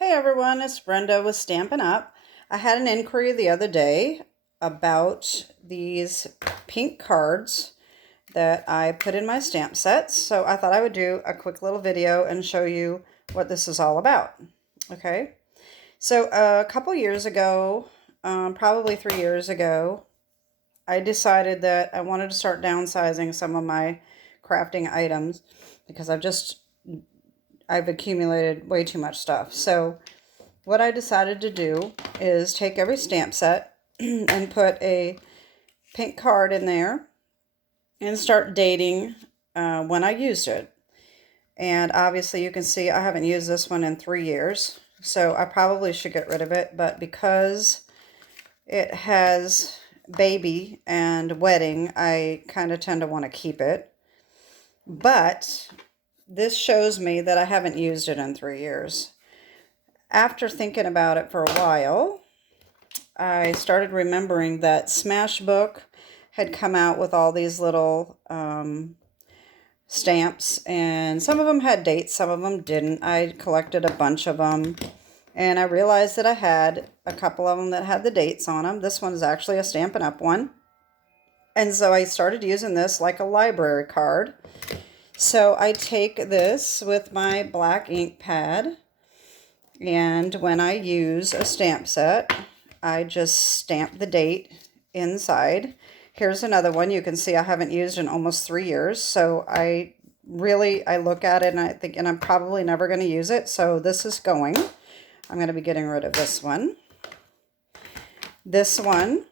Hey everyone, it's Brenda with Stampin' Up. I had an inquiry the other day about these pink cards that I put in my stamp sets, so I thought I would do a quick little video and show you what this is all about. Okay, so a couple years ago, probably 3 years ago, I decided that I wanted to start downsizing some of my crafting items because I've accumulated way too much stuff. So what I decided to do is take every stamp set and put a pink card in there and start dating when I used it. And obviously you can see I haven't used this one in 3 years, so I probably should get rid of it, but because it has baby and wedding, I kind of tend to want to keep it. But this shows me that I haven't used it in 3 years. After thinking about it for a while, I started remembering that Smashbook had come out with all these little stamps, and some of them had dates, some of them didn't. I collected a bunch of them, and I realized that I had a couple of them that had the dates on them. This one is actually a Stampin' Up! One. And so I started using this like a library card. So I take this with my black ink pad, and when I use a stamp set, I just stamp the date inside. Here's another one. You can see I haven't used in almost 3 years. So I look at it and I think, and I'm probably never going to use it. So this is going. I'm going to be getting rid of this one. This one,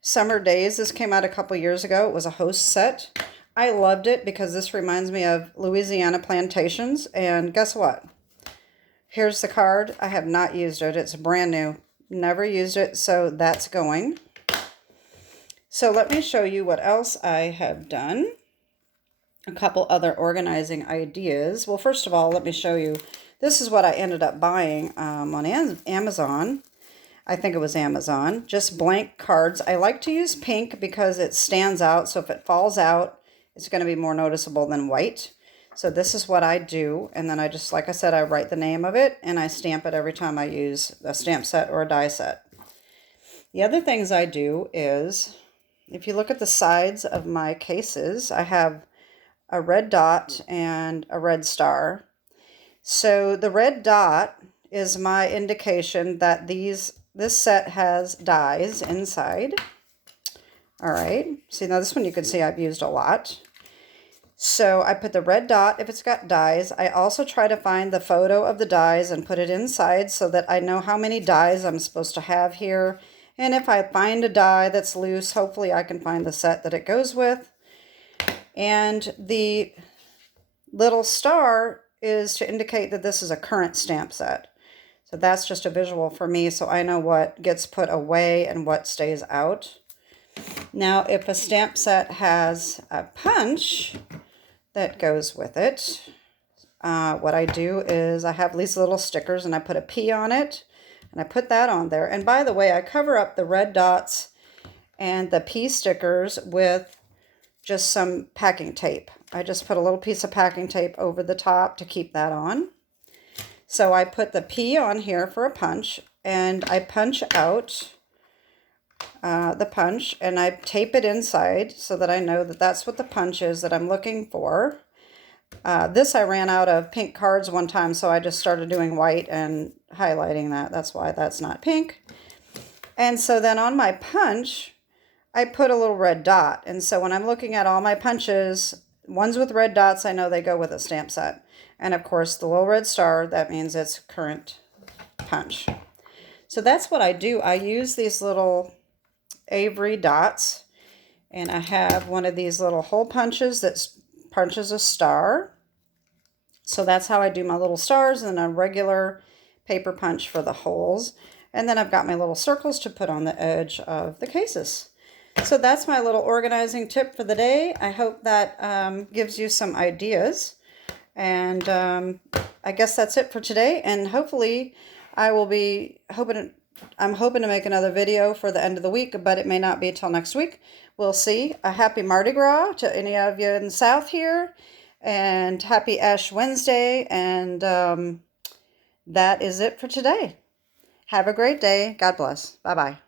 Summer Days. This came out a couple years ago. It was a host set. I loved it because this reminds me of Louisiana plantations. And guess what? Here's the card. I have not used it. It's brand new. Never used it, so that's going. So let me show you what else I have done. A couple other organizing ideas. Well, first of all, let me show you. This is what I ended up buying on Amazon. I think it was Amazon. Just blank cards. I like to use pink because it stands out. So if it falls out, it's going to be more noticeable than white. So this is what I do, and then I just, like I said, I write the name of it, and I stamp it every time I use a stamp set or a die set. The other things I do is, if you look at the sides of my cases, I have a red dot and a red star. So the red dot is my indication that this set has dies inside. All right, see now this one you can see I've used a lot. So I put the red dot if it's got dies. I also try to find the photo of the dies and put it inside so that I know how many dies I'm supposed to have here. And if I find a die that's loose, hopefully I can find the set that it goes with. And the little star is to indicate that this is a current stamp set. So that's just a visual for me so I know what gets put away and what stays out. Now, if a stamp set has a punch that goes with it, what I do is I have these little stickers and I put a P on it and I put that on there. And by the way, I cover up the red dots and the P stickers with just some packing tape. I just put a little piece of packing tape over the top to keep that on. So I put the P on here for a punch, and I punch out the punch, and I tape it inside so that I know that that's what the punch is that I'm looking for. This I ran out of pink cards one time, so I just started doing white and highlighting that. That's why that's not pink. And so then on my punch, I put a little red dot. And so when I'm looking at all my punches, ones with red dots, I know they go with a stamp set. And of course, the little red star, that means it's current punch. So that's what I do. I use these little Avery dots, and I have one of these little hole punches that punches a star. So that's how I do my little stars, and a regular paper punch for the holes. And then I've got my little circles to put on the edge of the cases. So that's my little organizing tip for the day. I hope that gives you some ideas. And I guess that's it for today. And hopefully I will be I'm hoping to make another video for the end of the week, but it may not be till next week. We'll see. A happy Mardi Gras to any of you in the South here. And happy Ash Wednesday. And That is it for today. Have a great day. God bless. Bye-bye.